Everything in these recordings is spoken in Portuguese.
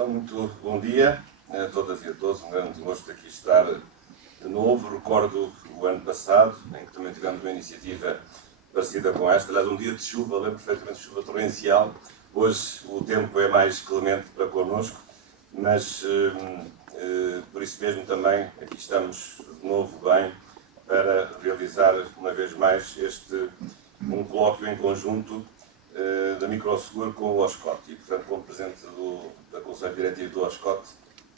Então, muito bom dia a todas e a todos. Um grande gosto aqui estar de novo. Recordo o ano passado, em que também tivemos uma iniciativa parecida com esta. Aliás, um dia de chuva, lembro perfeitamente de chuva torrencial. Hoje o tempo é mais clemente para connosco, mas por isso mesmo também aqui estamos de novo bem para realizar uma vez mais um colóquio em conjunto da Microseguro com o OSCOT. E, portanto, como Presidente da Conselho Diretivo do OSCOT,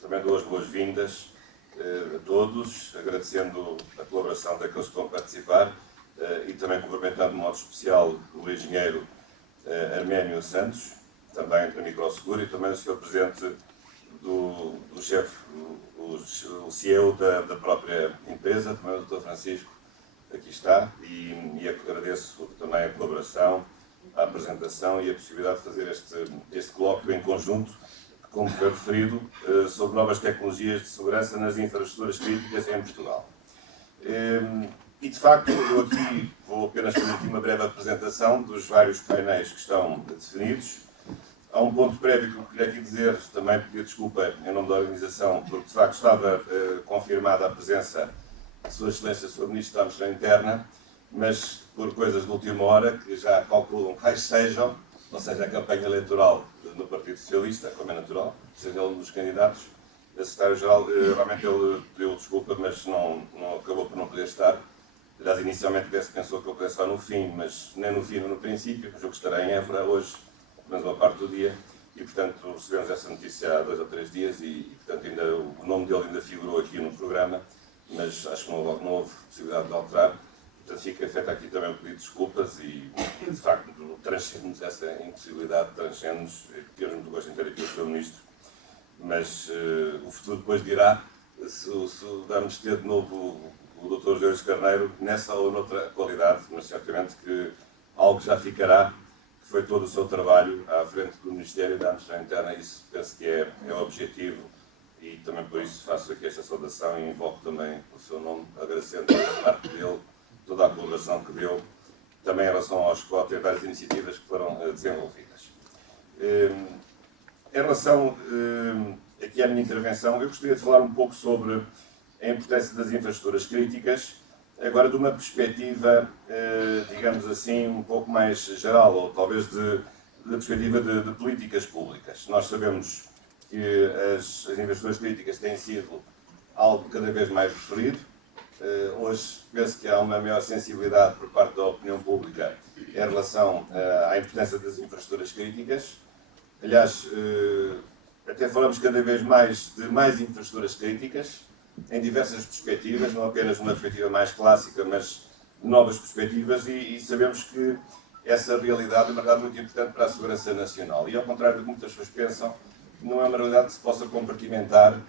também dou as boas-vindas a todos, agradecendo a colaboração daqueles que estão a participar e também cumprimentando de modo especial o engenheiro Arménio Santos, também da Microseguro, e também o Sr. Presidente do chefe, o CEO da própria empresa, também o Dr. Francisco, aqui está, e agradeço também a colaboração, a apresentação e a possibilidade de fazer este colóquio em conjunto, como foi referido, sobre novas tecnologias de segurança nas infraestruturas críticas em Portugal. E, de facto, eu aqui vou apenas fazer aqui uma breve apresentação dos vários painéis que estão definidos. Há um ponto prévio que eu queria aqui dizer, também pedir desculpa em nome da organização, porque, de facto, estava confirmada a presença de Sua Excelência, Sr. Ministro da Administração Interna, mas por coisas de última hora, que já calculam quais sejam, ou seja, a campanha eleitoral no Partido Socialista, como é natural, seja um dos candidatos, a Secretário-Geral, realmente ele pediu desculpa, mas não acabou por não poder estar. Aliás, inicialmente pensou que eu pudesse estar no fim, mas nem no fim nem no princípio, porque eu estarei em Évora hoje, mas uma parte do dia, e portanto recebemos essa notícia há 2 ou 3 dias e portanto ainda, o nome dele ainda figurou aqui no programa, mas acho que não houve possibilidade de alterar. Portanto, fica feito aqui também um pedido de desculpas e, de facto, transcende-nos essa impossibilidade, transcende-nos, e temos muito gosto em ter aqui o Sr. Ministro, mas o futuro depois dirá se vamos ter de novo o Dr. Jorge Carneiro nessa ou noutra qualidade, mas certamente que algo já ficará, que foi todo o seu trabalho à frente do Ministério da Administração Interna, isso penso que é o objetivo. E também por isso faço aqui esta saudação e invoco também o seu nome, agradecendo a parte dele, toda a colaboração que deu, também em relação ao OSCOT e várias iniciativas que foram desenvolvidas. Em relação aqui à minha intervenção, eu gostaria de falar um pouco sobre a importância das infraestruturas críticas, agora de uma perspectiva, digamos assim, um pouco mais geral, ou talvez de perspectiva de políticas públicas. Nós sabemos que as infraestruturas críticas têm sido algo cada vez mais referido. Hoje penso que há uma maior sensibilidade por parte da opinião pública em relação à importância das infraestruturas críticas. Aliás, até falamos cada vez mais de mais infraestruturas críticas, em diversas perspectivas, não apenas numa perspectiva mais clássica, mas novas perspectivas, e sabemos que essa realidade é uma realidade muito importante para a segurança nacional. E ao contrário do que muitas pessoas pensam, não é uma realidade que se possa compartimentar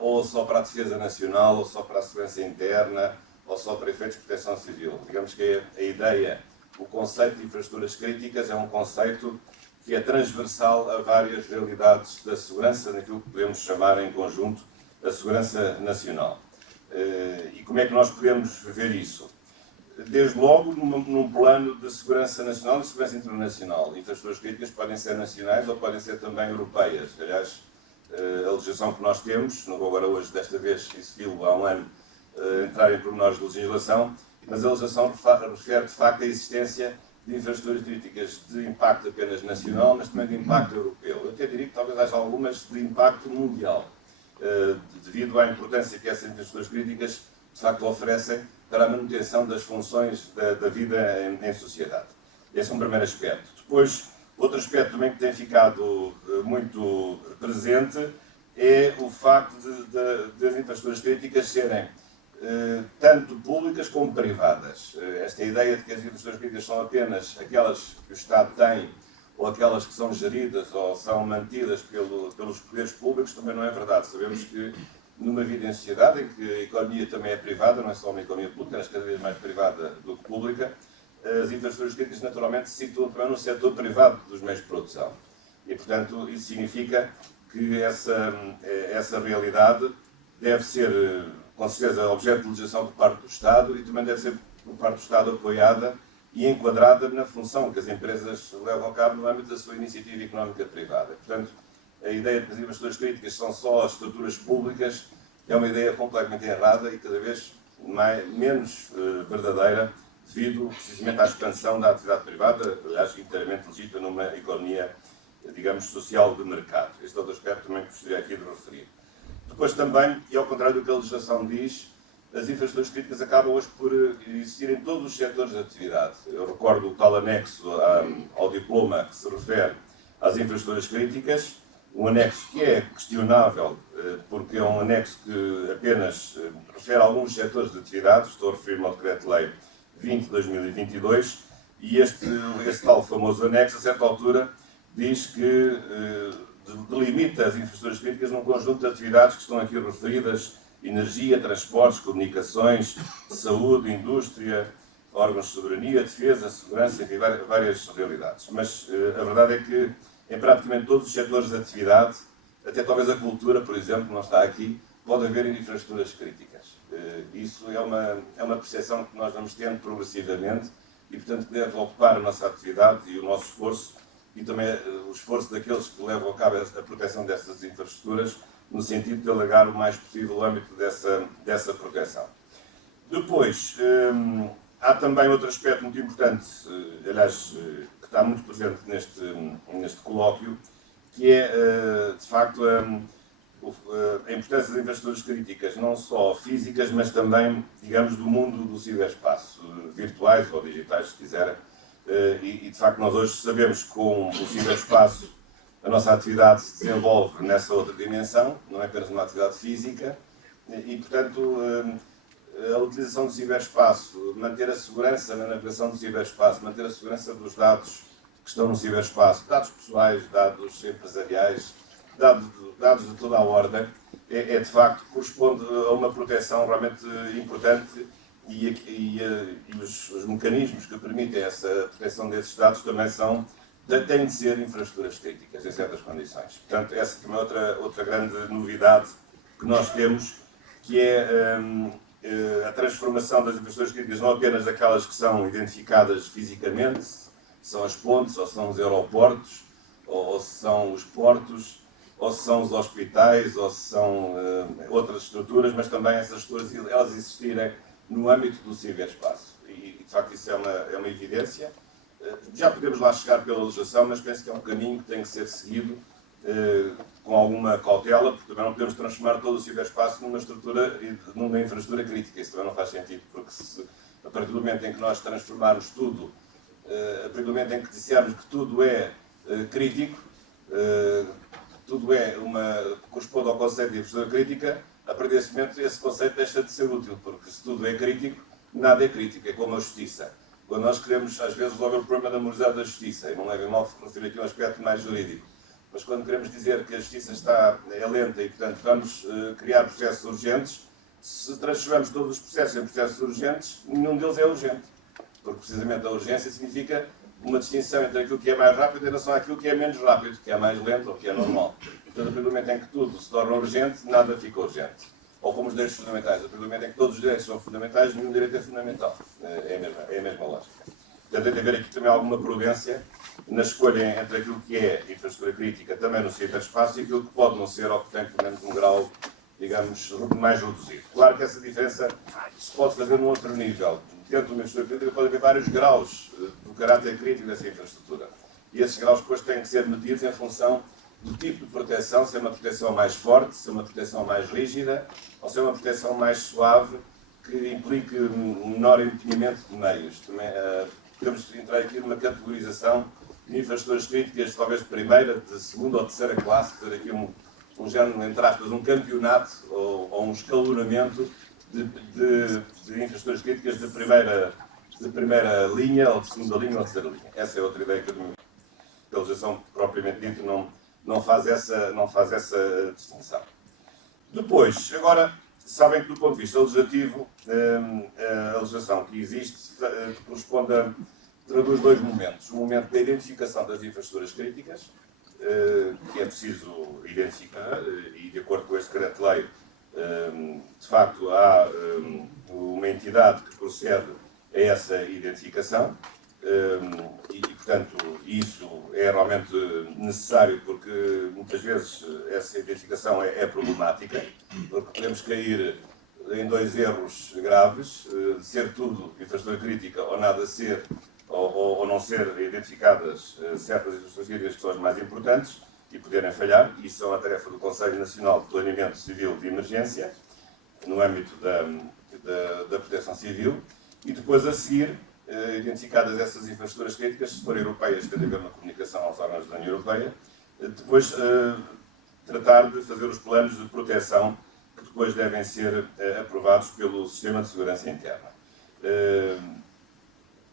ou só para a defesa nacional, ou só para a segurança interna, ou só para efeitos de proteção civil. Digamos que a ideia, o conceito de infraestruturas críticas é um conceito que é transversal a várias realidades da segurança, naquilo que podemos chamar em conjunto a segurança nacional. E como é que nós podemos ver isso? Desde logo num plano de segurança nacional e segurança internacional. Infraestruturas críticas podem ser nacionais ou podem ser também europeias. Aliás, a legislação que nós temos, não vou agora hoje, desta vez, isso viu há um ano, entrar em pormenores de legislação, mas a legislação refere de facto a existência de infraestruturas críticas de impacto apenas nacional, mas também de impacto europeu. Eu até diria que talvez haja algumas de impacto mundial, devido à importância que essas infraestruturas críticas de facto oferecem para a manutenção das funções da vida em sociedade. Esse é um primeiro aspecto. Depois, outro aspecto também que tem ficado muito presente é o facto de as infraestruturas críticas serem tanto públicas como privadas. Esta ideia de que as infraestruturas críticas são apenas aquelas que o Estado tem ou aquelas que são geridas ou são mantidas pelos poderes públicos também não é verdade. Sabemos que numa vida em sociedade em que a economia também é privada, não é só uma economia pública, mas cada vez mais privada do que pública, as infraestruturas críticas naturalmente se situam também no setor privado dos meios de produção. E, portanto, isso significa que essa realidade deve ser, com certeza, objeto de legislação por parte do Estado e também deve ser, por parte do Estado, apoiada e enquadrada na função que as empresas levam a cabo no âmbito da sua iniciativa económica privada. Portanto, a ideia de que as infraestruturas críticas são só as estruturas públicas é uma ideia completamente errada e cada vez menos verdadeira, devido precisamente à expansão da atividade privada, aliás, inteiramente legítima numa economia, digamos, social de mercado. Este outro aspecto também gostaria aqui de referir. Depois também, e ao contrário do que a legislação diz, as infraestruturas críticas acabam hoje por existir em todos os setores de atividade. Eu recordo o tal anexo ao diploma que se refere às infraestruturas críticas, um anexo que é questionável, porque é um anexo que apenas refere a alguns setores de atividade, estou a referir-me ao Decreto-Lei 20 de 2022, e esse tal famoso anexo, a certa altura, diz que delimita as infraestruturas críticas num conjunto de atividades que estão aqui referidas: energia, transportes, comunicações, saúde, indústria, órgãos de soberania, defesa, segurança, enfim, várias realidades. Mas a verdade é que em praticamente todos os setores de atividade, até talvez a cultura, por exemplo, que não está aqui, pode haver infraestruturas críticas. Isso é uma percepção que nós vamos tendo progressivamente e, portanto, que deve ocupar a nossa atividade e o nosso esforço, e também o esforço daqueles que levam a cabo a proteção dessas infraestruturas, no sentido de alargar o mais possível o âmbito dessa proteção. Depois, há também outro aspecto muito importante, aliás, que está muito presente neste colóquio, que é, de facto, a importância das infraestruturas críticas, não só físicas, mas também, digamos, do mundo do ciberespaço, virtuais ou digitais, se quiserem. E, de facto, nós hoje sabemos que com o ciberespaço a nossa atividade se desenvolve nessa outra dimensão, não é apenas uma atividade física, e, portanto, a utilização do ciberespaço, manter a segurança na navegação do ciberespaço, manter a segurança dos dados que estão no ciberespaço, dados pessoais, dados empresariais, dados de toda a ordem, de facto, corresponde a uma proteção realmente importante, e os mecanismos que permitem essa proteção desses dados também têm de ser infraestruturas críticas, em certas condições. Portanto, essa também é outra grande novidade que nós temos, que é a transformação das infraestruturas críticas, não apenas daquelas que são identificadas fisicamente, são as pontes, ou são os aeroportos, ou se são os portos, ou se são os hospitais, ou se são outras estruturas, mas também essas estruturas, elas existirem no âmbito do ciberespaço. E, de facto, isso é uma evidência. Já podemos lá chegar pela legislação, mas penso que é um caminho que tem que ser seguido com alguma cautela, porque também não podemos transformar todo o ciberespaço numa infraestrutura crítica. Isso também não faz sentido, porque a partir do momento em que nós transformarmos tudo, a partir do momento em que dissermos que tudo é crítico, tudo corresponde ao conceito de infraestrutura crítica, a partir desse momento esse conceito deixa de ser útil, porque se tudo é crítico, nada é crítico, é como a justiça. Quando nós queremos, às vezes, resolver o problema da morosidade da justiça, e não levem mal referir aqui um aspecto mais jurídico, mas quando queremos dizer que a justiça é lenta e, portanto, vamos criar processos urgentes, se transformamos todos os processos em processos urgentes, nenhum deles é urgente. Porque, precisamente, a urgência significa uma distinção entre aquilo que é mais rápido em relação àquilo que é menos rápido, que é mais lento ou que é normal. Portanto, a partir do momento em que tudo se torna urgente, nada fica urgente. Ou como os direitos fundamentais. A partir do momento em que todos os direitos são fundamentais, nenhum direito é fundamental. É a mesma lógica. Portanto, tem de haver aqui também alguma prudência na escolha entre aquilo que é infraestrutura crítica, também no ciberespaço, e aquilo que pode não ser, ou que tem, pelo menos, um grau, digamos, mais reduzido. Claro que essa diferença se pode fazer num outro nível. Dentro de uma infraestrutura crítica pode haver vários graus do caráter crítico dessa infraestrutura. E esses graus depois têm que ser medidos em função do tipo de proteção, se é uma proteção mais forte, se é uma proteção mais rígida, ou se é uma proteção mais suave, que implique um menor empenhamento de meios. Também, podemos entrar aqui numa categorização de infraestruturas críticas, talvez de primeira, de segunda ou terceira classe, ter aqui um género, entre aspas, um campeonato ou um escalonamento de infraestruturas críticas de primeira linha, ou de segunda linha, ou de terceira linha. Essa é outra ideia que a legislação propriamente dita não faz essa distinção. Depois, agora, sabem que do ponto de vista legislativo, a legislação que existe traduz dois momentos. O momento da identificação das infraestruturas críticas, que é preciso identificar, e de acordo com este decreto-lei, de facto há uma entidade que procede a essa identificação. Portanto, isso é realmente necessário porque muitas vezes essa identificação é problemática, porque podemos cair em dois erros graves, ser tudo infraestrutura crítica ou nada ser, ou não ser identificadas certas infraestruturas críticas que são as mais importantes e poderem falhar. Isso é uma tarefa do Conselho Nacional de Planeamento Civil de Emergência, no âmbito da Proteção Civil, e depois a seguir, identificadas essas infraestruturas críticas, se forem europeias, tem de haver uma comunicação aos órgãos da União Europeia, depois tratar de fazer os planos de proteção que depois devem ser aprovados pelo Sistema de Segurança Interna.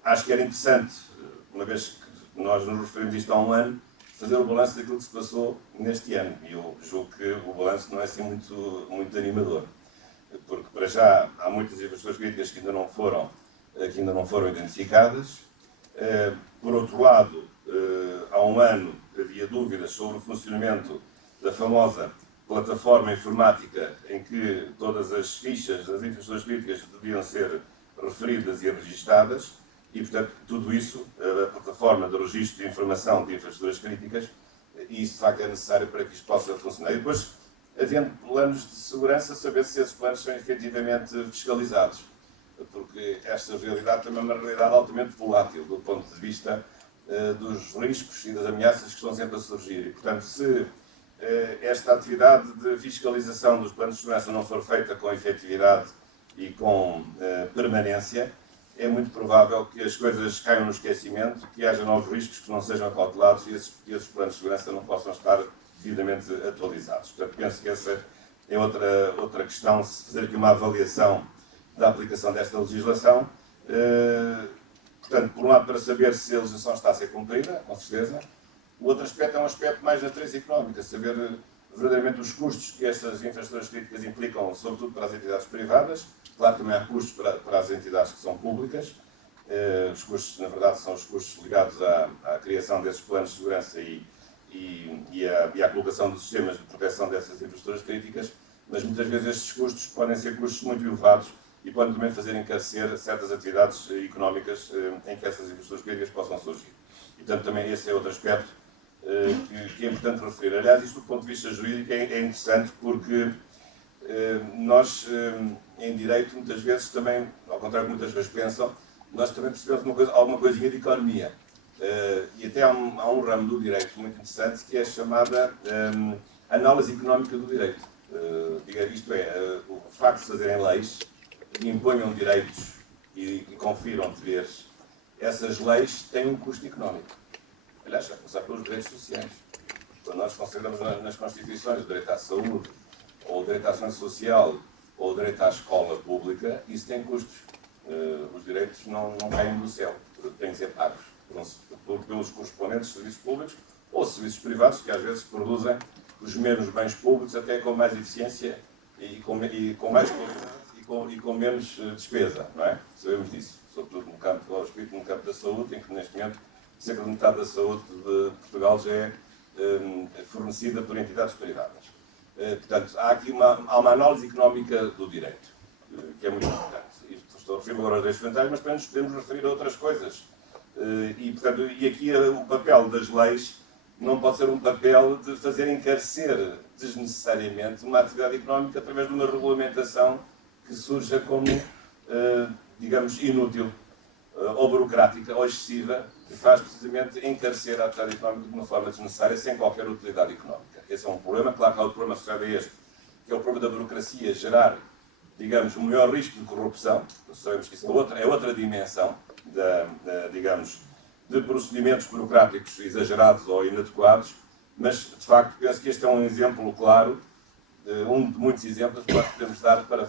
Acho que era interessante, uma vez que nós nos referimos isto há um ano, fazer o balanço daquilo que se passou neste ano. E eu julgo que o balanço não é assim muito animador. Porque, para já, há muitas infraestruturas críticas que ainda não foram identificadas. Por outro lado, há um ano havia dúvidas sobre o funcionamento da famosa plataforma informática em que todas as fichas das infraestruturas críticas deviam ser referidas e registadas e, portanto, tudo isso, a plataforma de registro de informação de infraestruturas críticas, e isso de facto é necessário para que isto possa funcionar. E depois, havendo planos de segurança, saber se esses planos são efetivamente fiscalizados, porque esta realidade também é uma realidade altamente volátil do ponto de vista dos riscos e das ameaças que estão sempre a surgir. E, portanto, se esta atividade de fiscalização dos planos de segurança não for feita com efetividade e com permanência, é muito provável que as coisas caiam no esquecimento, que haja novos riscos que não sejam acautelados e esses planos de segurança não possam estar devidamente atualizados. Portanto, penso que essa é outra questão, se fazer aqui uma avaliação da aplicação desta legislação. Portanto, por um lado, para saber se a legislação está a ser cumprida, com certeza. O outro aspecto é um aspecto mais de natureza económica, saber verdadeiramente os custos que estas infraestruturas críticas implicam, sobretudo para as entidades privadas. Claro, também há custos para as entidades que são públicas. Os custos, na verdade, são os custos ligados à criação desses planos de segurança e à colocação dos sistemas de proteção dessas infraestruturas críticas, mas muitas vezes estes custos podem ser custos muito elevados e podem também fazer encarecer certas atividades económicas em que essas infraestruturas críticas possam surgir. E, portanto, também esse é outro aspecto que é importante referir. Aliás, isto do ponto de vista jurídico é interessante porque nós, em direito, muitas vezes também, ao contrário do que muitas vezes pensam, nós também percebemos alguma coisinha de economia. E até há um ramo do direito muito interessante que é chamada análise económica do direito. Isto é, o facto de fazerem leis que imponham direitos e confiram deveres, essas leis têm um custo económico. Aliás, já começar pelos direitos sociais. Quando nós consideramos nas Constituições o direito à saúde, ou o direito à segurança social, ou o direito à escola pública, isso tem custos. Os direitos não caem do céu, têm que ser pagos pelos correspondentes serviços públicos ou serviços privados, que às vezes produzem os mesmos bens públicos, até com mais eficiência e com mais qualidade e com menos despesa, não é? Sabemos disso, sobretudo no campo da saúde, em que neste momento cerca de metade da saúde de Portugal já é fornecida por entidades privadas. Portanto, há uma análise económica do direito, que é muito importante. Estou a referir agora aos direitos fundamentais, mas também nos podemos referir a outras coisas. E aqui o papel das leis não pode ser um papel de fazer encarecer desnecessariamente uma atividade económica através de uma regulamentação que surja como, digamos, inútil ou burocrática ou excessiva, que faz precisamente encarecer a atividade económica de uma forma desnecessária, sem qualquer utilidade económica. Esse é um problema. Claro que há outro problema associado a este, que é o problema da burocracia gerar, digamos, um maior risco de corrupção. Sabemos que isso é outra dimensão, digamos, de procedimentos burocráticos exagerados ou inadequados, mas, de facto, penso que este é um exemplo claro, um de muitos exemplos que nós podemos dar para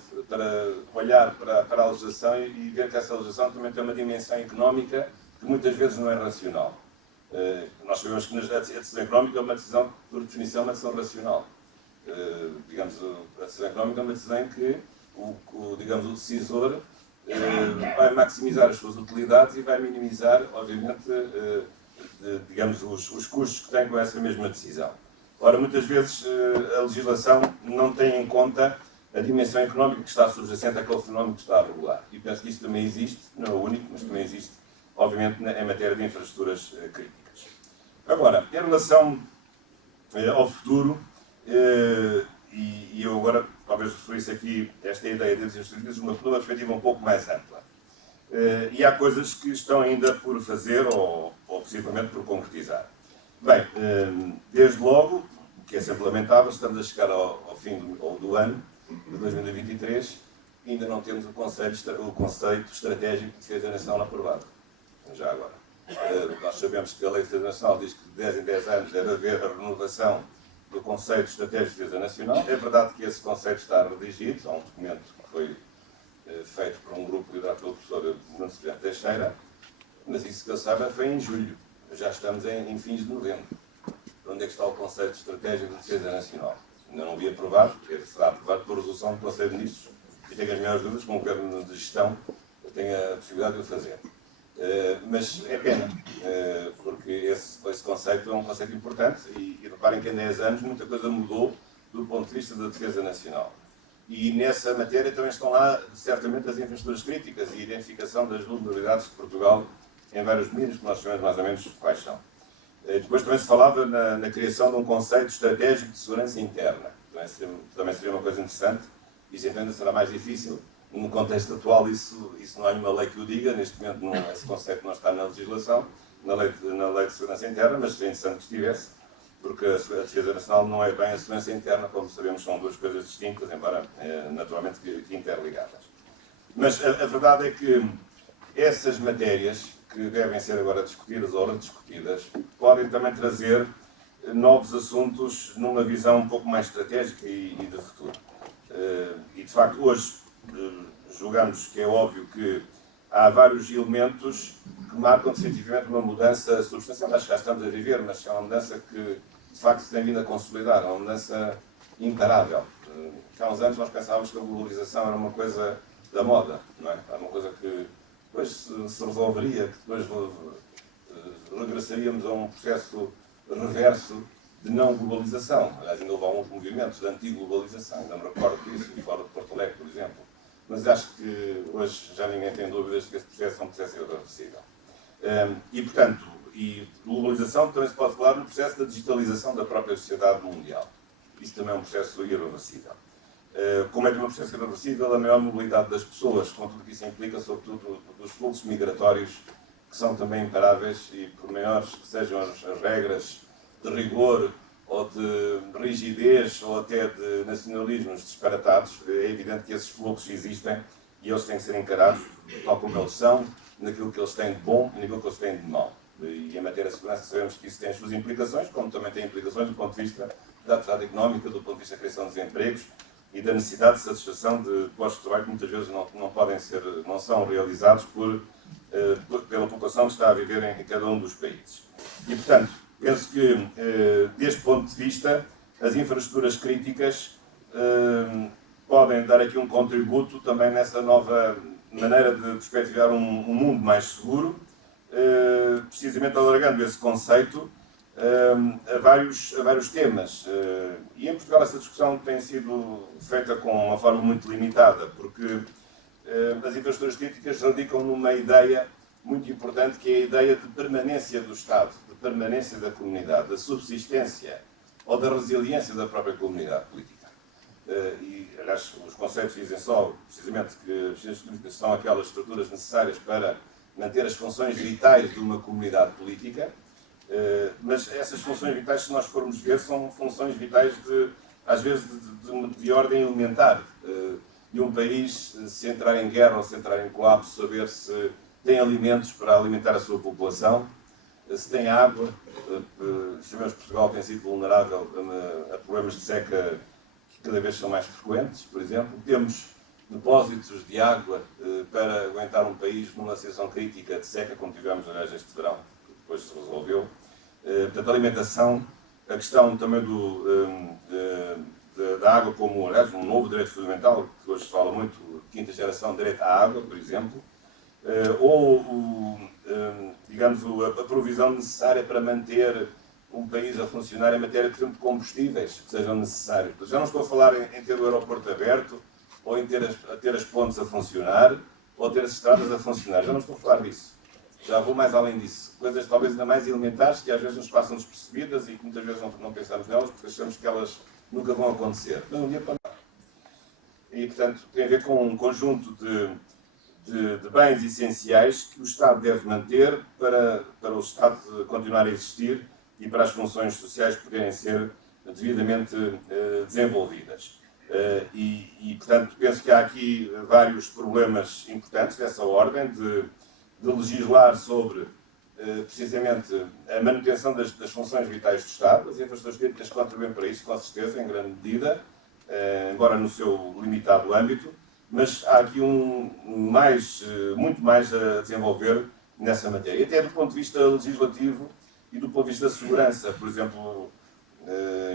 olhar para a legislação e ver que essa legislação também tem uma dimensão económica que muitas vezes não é racional. Nós sabemos que a decisão económica é uma decisão, por definição, uma decisão racional. Digamos, a decisão económica é uma decisão em que digamos, o decisor vai maximizar as suas utilidades e vai minimizar, obviamente, digamos, os custos que tem com essa mesma decisão. Ora, muitas vezes a legislação não tem em conta a dimensão económica que está subjacente àquele fenómeno que está a regular. E penso que isso também existe, não é o único, mas também existe obviamente, em matéria de infraestruturas críticas. Agora, em relação ao futuro, e eu agora talvez referisse aqui esta ideia das infraestruturas numa perspectiva um pouco mais ampla. E há coisas que estão ainda por fazer ou possivelmente por concretizar. Bem, desde logo, o que é sempre lamentável, estamos a chegar ao fim do ano, de 2023, e ainda não temos o conceito estratégico de defesa nacional aprovado. Já agora. Nós sabemos que a Lei de Defesa Nacional diz que de 10 em 10 anos deve haver a renovação do conceito estratégico de defesa nacional. É verdade que esse conceito está redigido, há um documento que foi feito por um grupo liderado pelo professor Nuno Severino Teixeira, mas isso que eu saiba foi em julho. Já estamos em fins de novembro. Onde é que está o conceito estratégico de defesa nacional? Ainda não vi aprovado, porque será aprovado por resolução do Conselho de Ministros, e tenho as melhores dúvidas, como governo de gestão, eu tenho a possibilidade de o fazer. Mas é pena, porque esse conceito é um conceito importante e reparem que em 10 anos muita coisa mudou do ponto de vista da defesa nacional. E nessa matéria também estão lá, certamente, as infraestruturas críticas e a identificação das vulnerabilidades de Portugal em vários domínios, que nós sabemos mais ou menos quais são. Depois também se falava na criação de um conceito estratégico de segurança interna. Também seria uma coisa interessante. Isso ainda será mais difícil. No contexto atual, isso não há nenhuma lei que o diga. Neste momento, esse conceito não está na legislação, na lei de segurança interna, mas seria interessante que estivesse, porque a defesa nacional não é bem a segurança interna, como sabemos, são duas coisas distintas, embora naturalmente interligadas. Mas a verdade é que essas matérias, que devem ser agora discutidas ou rediscutidas, podem também trazer novos assuntos numa visão um pouco mais estratégica e de futuro. E, de facto, hoje julgamos que é óbvio que há vários elementos que marcam definitivamente uma mudança substancial. Acho que já estamos a viver, mas é uma mudança que, de facto, se tem vindo a consolidar, é uma mudança imparável. Há uns anos nós pensávamos que a globalização era uma coisa da moda, não é? Era uma coisa que depois se resolveria, que depois regressaríamos a um processo reverso de não globalização. Aliás, ainda houve alguns movimentos de anti-globalização, ainda me recordo disso, fora de Porto Alegre, por exemplo. Mas acho que hoje já ninguém tem dúvidas de que esse processo é um processo irreversível. E, portanto, globalização também se pode falar no processo da digitalização da própria sociedade mundial. Isso também é um processo irreversível. Como é que é um processo irreversível? A maior mobilidade das pessoas, com tudo o que isso implica, sobretudo dos fluxos migratórios, que são também imparáveis, e por maiores que sejam as regras de rigor, ou de rigidez, ou até de nacionalismos disparatados, é evidente que esses fluxos existem e eles têm que ser encarados tal como eles são, naquilo que eles têm de bom e naquilo que eles têm de mau. E em matéria de segurança sabemos que isso tem as suas implicações, como também tem implicações do ponto de vista da atividade económica, do ponto de vista da criação de empregos e da necessidade de satisfação de postos de trabalho que muitas vezes não são realizados pela população que está a viver em cada um dos países. E, portanto, penso que, deste ponto de vista, as infraestruturas críticas podem dar aqui um contributo também nessa nova maneira de perspectivar um mundo mais seguro, precisamente alargando esse conceito a vários temas. E em Portugal essa discussão tem sido feita com uma forma muito limitada, porque as infraestruturas críticas radicam numa ideia muito importante, que é a ideia de permanência do Estado, de permanência da comunidade, da subsistência ou da resiliência da própria comunidade política. E, aliás, os conceitos dizem só, precisamente, que as infraestruturas críticas são aquelas estruturas necessárias para manter as funções vitais de uma comunidade política, mas essas funções vitais, se nós formos ver, são funções vitais, às vezes, de ordem elementar. De um país, se entrar em guerra ou se entrar em colapso, saber se tem alimentos para alimentar a sua população, se tem água. Sabemos que Portugal tem sido vulnerável a problemas de seca que cada vez são mais frequentes, por exemplo. Temos depósitos de água para aguentar um país numa situação crítica de seca, como tivemos, aliás, este verão, que depois se resolveu. Portanto, a alimentação, a questão também da água como, aliás, um novo direito fundamental, que hoje se fala muito, quinta geração, direito à água, por exemplo, ou, digamos, a provisão necessária para manter um país a funcionar em matéria, por exemplo, de combustíveis que sejam necessários. Já não estou a falar em ter o aeroporto aberto, ou em ter as pontes a funcionar, ou ter as estradas a funcionar. Já não estou a falar disso. Já vou mais além disso. Coisas talvez ainda mais elementares que às vezes nos passam despercebidas e que muitas vezes não pensamos nelas porque achamos que elas nunca vão acontecer. Mas um dia para nós. E, portanto, tem a ver com um conjunto de bens essenciais que o Estado deve manter para o Estado continuar a existir e para as funções sociais poderem ser devidamente desenvolvidas. Portanto, penso que há aqui vários problemas importantes dessa ordem de legislar sobre, precisamente, a manutenção das funções vitais do Estado. As infraestruturas críticas contribuem para isso, com certeza, em grande medida, embora no seu limitado âmbito, mas há aqui muito mais a desenvolver nessa matéria. E até do ponto de vista legislativo e do ponto de vista da segurança, por exemplo,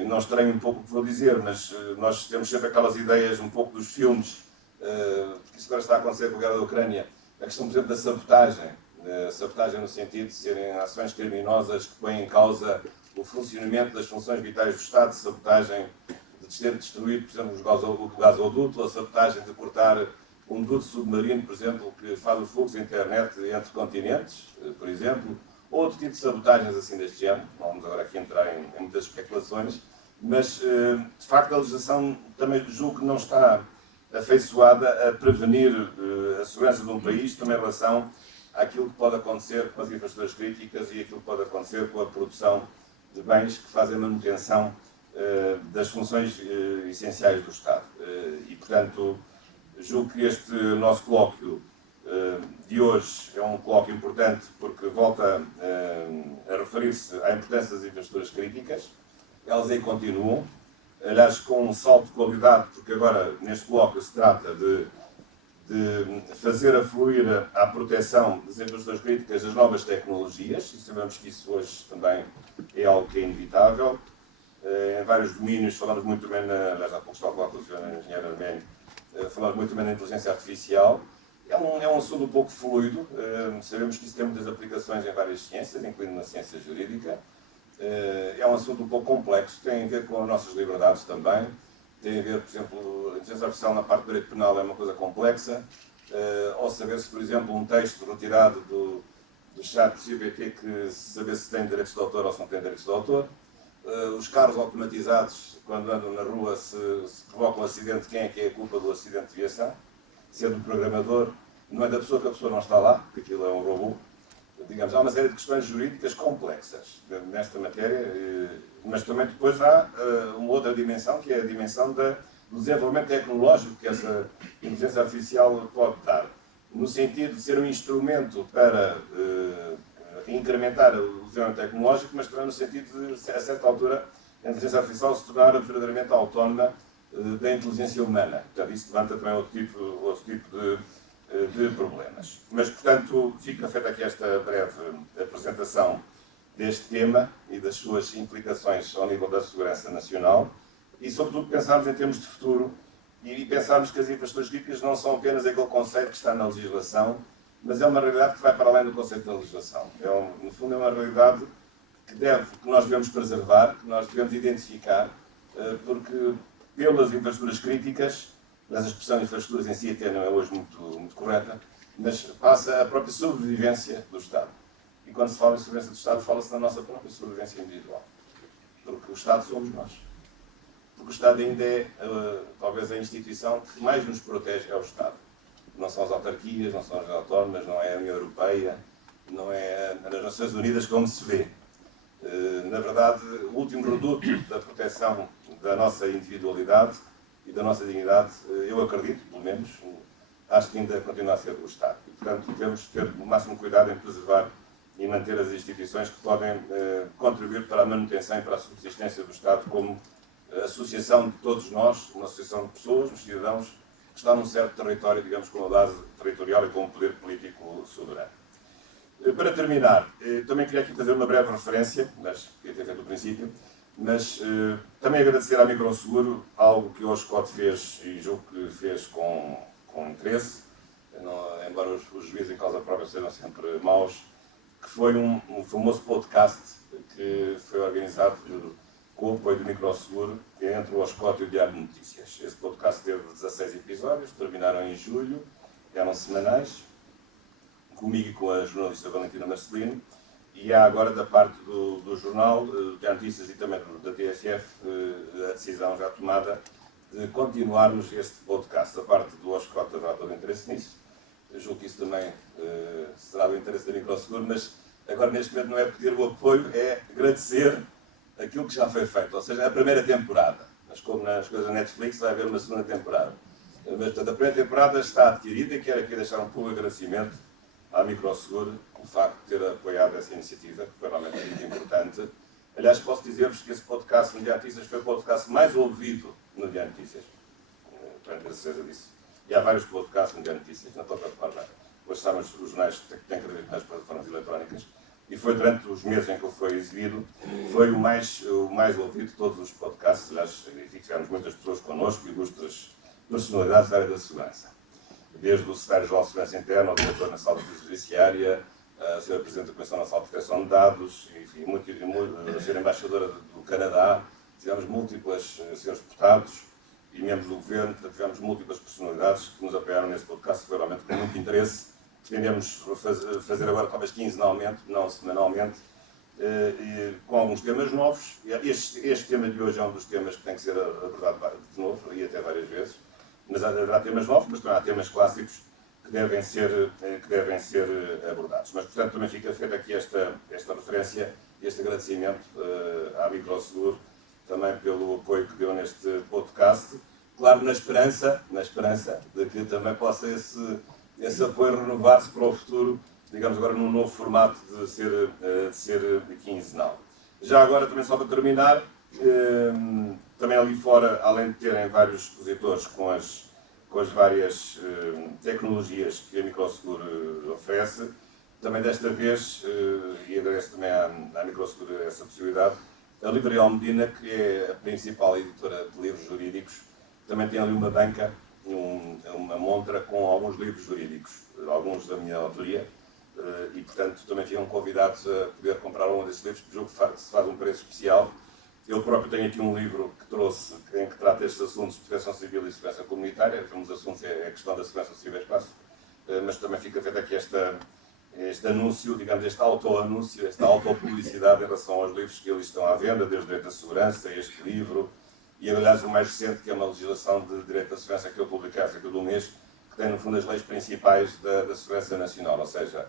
não estranho um pouco o que vou dizer, mas nós temos sempre aquelas ideias um pouco dos filmes, porque isso agora está a acontecer com a guerra da Ucrânia, a questão, por exemplo, da sabotagem. Sabotagem no sentido de serem ações criminosas que põem em causa o funcionamento das funções vitais do Estado, sabotagem de ter destruído, por exemplo, o gasoduto, a sabotagem de cortar um duto submarino, por exemplo, que faz o fluxo de internet entre continentes, por exemplo, outro tipo de sabotagens assim deste género. Não vamos agora aqui entrar em muitas especulações, mas, de facto, a legislação também julgo que não está afeiçoada a prevenir a segurança de um país, também em relação àquilo que pode acontecer com as infraestruturas críticas e aquilo que pode acontecer com a produção de bens que fazem a manutenção das funções essenciais do Estado. Portanto, julgo que este nosso colóquio de hoje é um colóquio importante porque volta a referir-se à importância das infraestruturas críticas. Elas aí continuam, aliás, com um salto de qualidade, porque agora, neste colóquio, se trata de fazer afluir à proteção das infraestruturas críticas das novas tecnologias, e sabemos que isso hoje também é algo que é inevitável. Em vários domínios, falamos muito também, aliás, há pouco estava a falar com o Sr. Engenheiro Arménio, falamos muito também da inteligência artificial. É um assunto um pouco fluido, sabemos que isso tem muitas aplicações em várias ciências, incluindo na ciência jurídica. É um assunto um pouco complexo, tem a ver com as nossas liberdades também, tem a ver, por exemplo, a inteligência artificial na parte do direito penal é uma coisa complexa, ou saber se, por exemplo, um texto retirado do chat GPT, que saber se tem direitos de autor ou se não tem direitos de autor. Os carros automatizados, quando andam na rua, se provocam um acidente, quem é que é a culpa do acidente de viação? Se é do programador, não é da pessoa, que a pessoa não está lá, porque aquilo é um robô. Digamos, há uma série de questões jurídicas complexas nesta matéria, mas também depois há uma outra dimensão, que é a dimensão do desenvolvimento tecnológico que essa inteligência artificial pode dar, no sentido de ser um instrumento para incrementar o desenvolvimento tecnológico, mas também no sentido de, a certa altura, a inteligência artificial se tornar verdadeiramente autónoma da inteligência humana. Portanto, isso levanta também outro tipo de problemas. Mas, portanto, fica feita aqui esta breve apresentação deste tema e das suas implicações ao nível da segurança nacional e, sobretudo, pensarmos em termos de futuro e pensarmos que as infraestruturas críticas não são apenas aquele conceito que está na legislação, mas é uma realidade que vai para além do conceito da legislação. No fundo, é uma realidade que nós devemos preservar, que nós devemos identificar, porque pelas infraestruturas críticas, mas a expressão infraestruturas em si até não é hoje muito correta, mas passa a própria sobrevivência do Estado. E quando se fala em sobrevivência do Estado, fala-se da nossa própria sobrevivência individual. Porque o Estado somos nós. Porque o Estado ainda é, talvez, a instituição que mais nos protege é o Estado. Não são as autarquias, não são as autónomas, não é a União Europeia, não é as Nações Unidas, como se vê. Na verdade, o último reduto da proteção da nossa individualidade e da nossa dignidade, eu acredito, pelo menos, acho que ainda continua a ser o Estado. E, portanto, devemos ter o máximo cuidado em preservar e manter as instituições que podem contribuir para a manutenção e para a subsistência do Estado como associação de todos nós, uma associação de pessoas, de cidadãos, que está num certo território, digamos, com uma base territorial e com um poder político soberano. Para terminar, também queria aqui fazer uma breve referência, mas queria ter feito no princípio, mas também agradecer à Microseguro algo que o Oscott fez e julgo que fez com interesse, embora os juízes em causa própria sejam sempre maus, que foi um famoso podcast que foi organizado com o apoio do Microseguro entre o Oscott e o Diário de Notícias. Esse podcast teve 16 episódios, terminaram em julho, eram semanais. comigo e com a jornalista Valentina Marcelino, e há agora da parte do jornal, de notícias e também da TSF, a decisão já tomada de continuarmos este podcast. A parte do Oscota já todo interesse nisso. Eu julgo que isso também será do interesse da Microseguro, mas agora neste momento não é pedir o apoio, é agradecer aquilo que já foi feito, ou seja, a primeira temporada. Mas como nas coisas da Netflix vai haver uma segunda temporada. Mas portanto, a primeira temporada está adquirida e quero aqui deixar um público agradecimento à Microseguro o facto de ter apoiado essa iniciativa, que foi realmente muito importante. Aliás, posso dizer-vos que esse podcast no Diário de Notícias foi o podcast mais ouvido no Diário de Notícias. Tenho a certeza disso. E há vários podcasts no Diário de Notícias, na plataforma. Hoje sabem os jornais que têm crédito nas plataformas eletrónicas. E foi durante os meses em que ele foi exibido, foi o mais ouvido de todos os podcasts. Aliás, tivemos muitas pessoas connosco, ilustres personalidades da área da segurança. Desde o Secretário-Geral de Segurança Interna, o Diretor Nacional da Judiciária, a Sra. Presidente da Comissão Nacional de Proteção de Dados, enfim, a Sra. Embaixadora do Canadá, tivemos múltiplas senhores deputados e membros do Governo, portanto, tivemos múltiplas personalidades que nos apoiaram nesse podcast, que foi realmente com muito interesse. Pretendemos fazer agora talvez quinzenalmente, não semanalmente, com alguns temas novos. Este tema de hoje é um dos temas que tem que ser abordado de novo, e até várias vezes. Mas haverá temas novos, mas também há temas clássicos que devem ser abordados. Mas, portanto, também fica feita aqui esta referência, este agradecimento à Microseguro, também pelo apoio que deu neste podcast. Claro, na esperança de que também possa esse apoio renovar-se para o futuro, digamos agora num novo formato de ser quinzenal. Já agora, também só para terminar, também ali fora, além de terem vários expositores com as várias tecnologias que a Microseguro oferece, também desta vez, e agradeço também à Microseguro essa possibilidade, a Livraria Almedina, que é a principal editora de livros jurídicos, também tem ali uma banca, uma montra com alguns livros jurídicos, alguns da minha autoria, e portanto também ficam convidados a poder comprar um desses livros, porque julgo que se faz um preço especial. Eu próprio tenho aqui um livro que trouxe, em que trata estes assuntos de proteção civil e segurança comunitária. Um dos assuntos é a questão da segurança civil e espaço, mas também fica feito aqui este anúncio, digamos, este auto-anúncio, esta autopublicidade em relação aos livros que eles estão à venda, desde o Direito da Segurança, este livro, e aliás o mais recente, que é uma legislação de Direito da Segurança que eu publiquei há cerca de um mês, que tem no fundo as leis principais da Segurança Nacional, ou seja,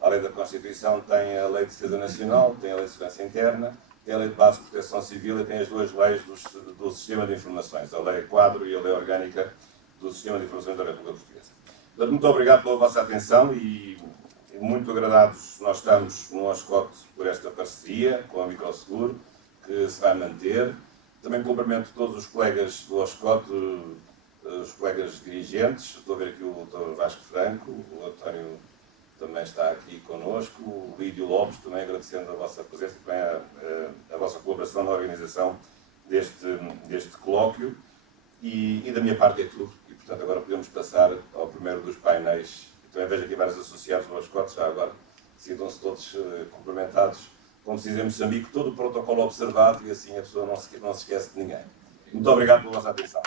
a lei da Constituição tem a Lei de Defesa Nacional, tem a Lei de Segurança Interna, tem a Lei de Base de Proteção Civil e tem as duas leis do Sistema de Informações, a Lei Quadro e a Lei Orgânica do Sistema de Informações da República Portuguesa. Portanto, muito obrigado pela vossa atenção e muito agradados nós estamos no Oscote por esta parceria com a Microseguro, que se vai manter. Também cumprimento todos os colegas do Oscote, os colegas dirigentes. Estou a ver aqui o Dr. Vasco Franco, o António também está aqui connosco, o Lídio Lopes, também agradecendo a vossa presença e também a vossa colaboração na organização deste colóquio. E da minha parte é tudo. E, portanto, agora podemos passar ao primeiro dos painéis. Também vejo aqui vários associados do Oscote, já agora sintam-se todos cumprimentados. Como se diz em Moçambique, todo o protocolo observado e assim a pessoa não se esquece de ninguém. Muito obrigado pela vossa atenção.